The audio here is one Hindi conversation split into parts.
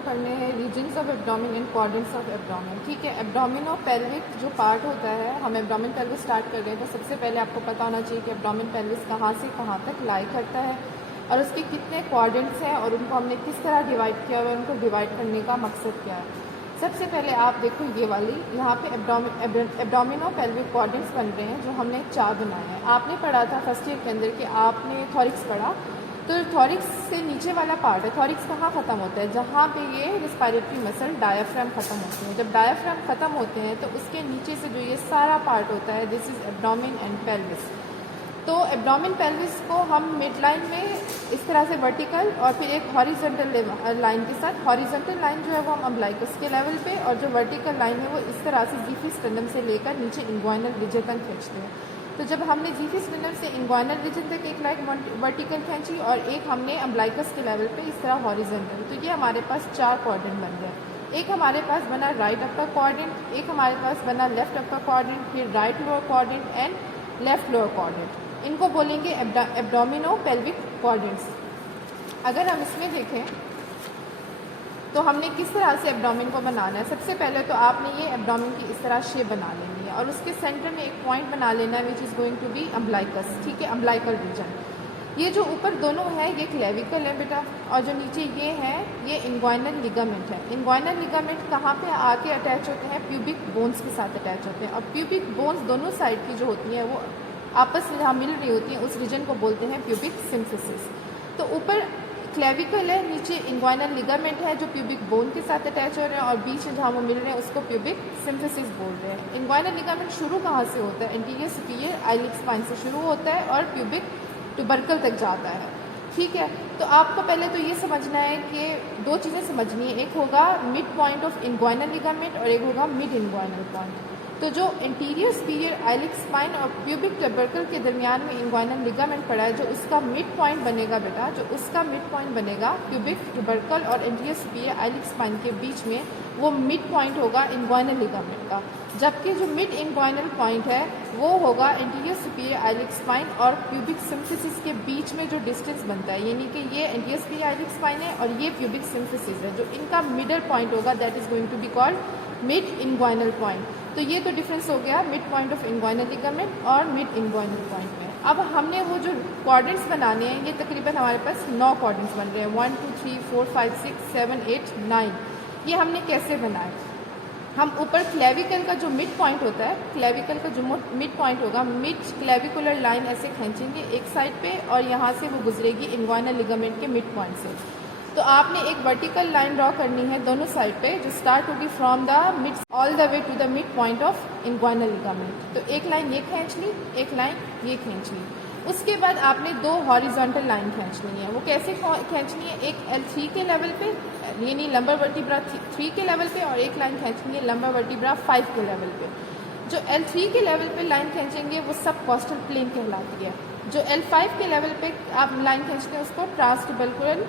में पढ़ने हैं reasons of abdomen and quadrants of abdomen. ठीक है, एब्डोमिनो पेल्विक जो पार्ट होता है, हम एब्डोमेन पेल्विस स्टार्ट कर रहे हैं तो सबसे पहले आपको पता होना चाहिए कि एब्डोमेन पेल्विस कहाँ से कहाँ तक लाई करता है और उसके कितने क्वाड्रेंट्स हैं और उनको हमने किस तरह डिवाइड किया हुआ है, उनको डिवाइड करने का मकसद क्या है। सबसे पहले आप देखो ये वाली यहाँ पे एब्डोमिनो पेल्विक क्वाड्रेंट्स बन रहे हैं जो हमने 4 बनाए हैं। आपने पढ़ा था फर्स्ट ईयर के अंदर कि आपने थॉरिक्स पढ़ा, तो थॉरिक्स से नीचे वाला पार्ट है, थॉरिक्स कहाँ ख़त्म होता है, जहाँ पे ये रिस्पायरेटरी मसल डायाफ्राम ख़त्म होते हैं। जब डायाफ्राम ख़त्म होते हैं तो उसके नीचे से जो ये सारा पार्ट होता है, this is abdomen and pelvis. तो एब्डोमेन पेल्विस को हम मिड लाइन में इस तरह से वर्टिकल और फिर एक हॉरिजॉन्टल लाइन के साथ, हॉरिजॉन्टल लाइन जो है वो हम अम्बलाइकस के लेवल पे और जो वर्टिकल लाइन है वो इस तरह से जीफी स्टेनम से लेकर नीचे इंग्वाइनल रीजन तक खींचते हैं। तो जब हमने जीफी स्टेनम से इंग्वाइनल रीजन तक एक लाइन वर्टिकल खींची और एक हमने अम्बलाइकस के लेवल पे इस तरह हॉरिजॉन्टल, तो ये हमारे पास 4 क्वाड्रेंट बन गए। एक हमारे पास बना राइट अपर क्वाड्रेंट, एक हमारे पास बना लेफ्ट अपर क्वाड्रेंट, फिर right lower quadrant and left lower quadrant. इनको बोलेंगे एब्डोमिनो पेल्विक क्वाड्रेंट्स। अगर हम इसमें देखें तो हमने किस तरह से एब्डोमेन को बनाना है। सबसे पहले तो आपने ये एब्डोमेन की इस तरह शेप बना लेनी है और उसके सेंटर में एक पॉइंट बना लेना है which is going to be umbilicus. ठीक है, अम्बलाइकल रीजन। ये जो ऊपर दोनों है ये क्लेविकल है बेटा, और जो नीचे ये है ये इंग्वाइनल लिगामेंट है। इंग्वाइनल लिगामेंट कहाँ पे आके अटैच होते हैं, प्यूबिक बोन्स के साथ अटैच होते हैं। और प्यूबिक बोन्स दोनों साइड की जो होती हैं वो आपस में जहाँ मिल रही होती हैं उस रीजन को बोलते हैं प्यूबिक सिम्फिसिस। तो ऊपर क्लेविकल है, नीचे इंग्वाइनल लिगामेंट है जो प्यूबिक बोन के साथ अटैच हो रहे हैं और बीच में जहाँ वो मिल रहे हैं उसको प्यूबिक सिम्फिसिस बोल रहे हैं। इंग्वाइनल लिगामेंट शुरू कहाँ से होता है, एंटीरियर सुपीरियर आइलिक स्पाइन से शुरू होता है और प्यूबिक ट्यूबरकल तक जाता है। ठीक है, तो आपको पहले तो ये समझना है कि 2 चीज़ें समझनी है, एक होगा mid point of inguinal ligament और एक होगा मिड इंग्वाइनल पॉइंट। तो जो इंटीरियर सुपीरियर आइलिक स्पाइन और प्यूबिक ट्यूबरकल के दरमियान में इंग्वाइनल लिगामेंट पड़ा है, जो उसका मिड पॉइंट बनेगा बेटा, जो उसका मिड पॉइंट बनेगा प्यूबिक ट्यूबरकल और इंटीरियर सुपीरियर आइलिक स्पाइन के बीच में, वो मिड पॉइंट होगा इंग्वाइनल लिगामेंट का। जबकि जो मिड इंग्वाइनल पॉइंट है वो होगा इंटीरियर सुपीरियर आइलिक स्पाइन और प्यूबिक सिम्फिसिस के बीच में जो डिस्टेंस बनता है, यानी कि ये इंटीरियर सुपीरियर आइलिक स्पाइन है और ये प्यूबिक सिम्फिसिस है, जो इनका मिडल पॉइंट होगा, that is going to be called mid inguinal point. तो ये तो डिफरेंस हो गया mid point of inguinal ligament और मिड इंग्वाइनल पॉइंट में। अब हमने वो जो क्वाड्रेंट्स बनाने हैं, ये तकरीबन हमारे पास 9 क्वाड्रेंट्स बन रहे हैं, 1 2 3 4 5 6 7 8 9। ये हमने कैसे बनाए, हम ऊपर क्लेविकल का जो मिड पॉइंट होता है, क्लेविकल का जो मिड पॉइंट होगा, मिड क्लेविकुलर लाइन ऐसे खींचेंगे एक साइड पे और यहाँ से वो गुजरेगी इंग्वाइनल लिगामेंट के मिड पॉइंट से। तो आपने एक वर्टिकल लाइन ड्रॉ करनी है दोनों साइड पे, जो स्टार्ट होगी from the mid all the way to the mid point of inguinal ligament. तो एक लाइन ये खींच ली, एक लाइन ये खींच ली। उसके बाद आपने 2 हॉरिजॉन्टल लाइन खींचनी है। वो कैसे खींचनी है, एक L3 के लेवल पे, यानी लंबर वर्टिब्रा 3 के लेवल पे, और एक लाइन खींचनी है लंबर वर्टिब्रा 5 के लेवल पे। जो L3 के लेवल पे लाइन खींचेंगे वो सब कॉस्टल प्लेन कहलाती है। जो L5 के लेवल पे आप लाइन खींचते हैं उसको ट्रांस ट्यूबरकुलर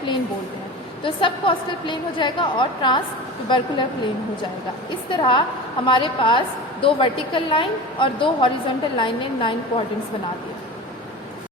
प्लेन बोलते हैं। तो सब कॉस्टल प्लेन हो जाएगा और ट्रांस ट्यूबरकुलर प्लेन हो जाएगा। इस तरह हमारे पास 2 वर्टिकल लाइन और 2 हॉरिजॉन्टल लाइन ने 9 क्वाड्रेंट्स बना दिए।